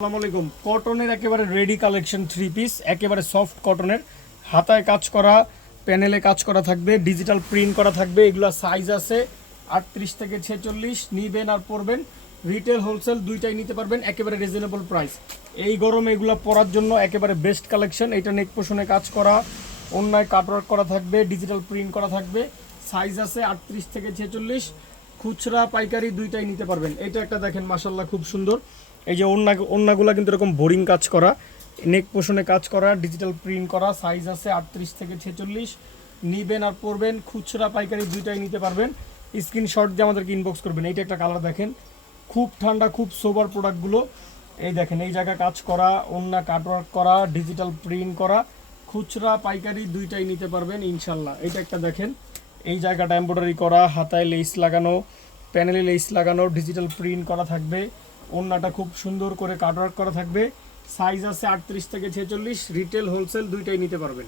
আসসালামু আলাইকুম। কটনের একেবারে রেডি কালেকশন থ্রি পিস, একেবারে সফট কটনের, হাতায় কাজ করা, প্যানেলে কাজ করা থাকবে, ডিজিটাল প্রিন্ট করা থাকবে। এগুলো সাইজ আছে 38 থেকে 46। নিবেন আর পরবেন, রিটেল হোলসেল দুইটাই নিতে পারবেন, একেবারে রিজনেবল প্রাইস। এই গরমে এগুলো পরার জন্য একেবারে বেস্ট কালেকশন। এটা নেক পোষণে কাজ করা, অন্যায় কাটওয়ার্ক করা থাকবে, ডিজিটাল প্রিন্ট করা থাকবে। সাইজ আছে 38 থেকে 46। খুচরা পাইকারি দুইটাই নিতে পারবেন। এটা একটা দেখেন মাশাল্লাহ খুব সুন্দর। এই যে ওন্নাগুলো কিন্তু এরকম বোরিং কাজ করা, নেক পোষণে কাজ করা, ডিজিটাল প্রিন্ট করা। সাইজ আছে 38 থেকে 46। নিবেন আর পরবেন, খুচরা পাইকারি দুইটাই নিতে পারবেন। স্ক্রিনশট দিয়ে আমাদেরকে ইনবক্স করবেন। এইটা একটা কালার দেখেন, খুব ঠান্ডা, খুব সোবার প্রোডাক্টগুলো। এই দেখেন, এই জায়গা কাজ করা, ওন্না কাটওয়ার্ক করা, ডিজিটাল প্রিন্ট করা। খুচরা পাইকারি দুইটাই নিতে পারবেন ইনশাল্লাহ। এইটা একটা দেখেন, এই জায়গাটা এমব্রয়ডারি করা, হাতায় লেস লাগানো, প্যানেলে লেস লাগানো, ডিজিটাল প্রিন্ট করা থাকবে। ওন্নাটা খুব সুন্দর করে কাটওয়ার্ক করা থাকবে। সাইজ আছে 38 থেকে 46। রিটেল হোলসেল দুইটাই নিতে পারবেন।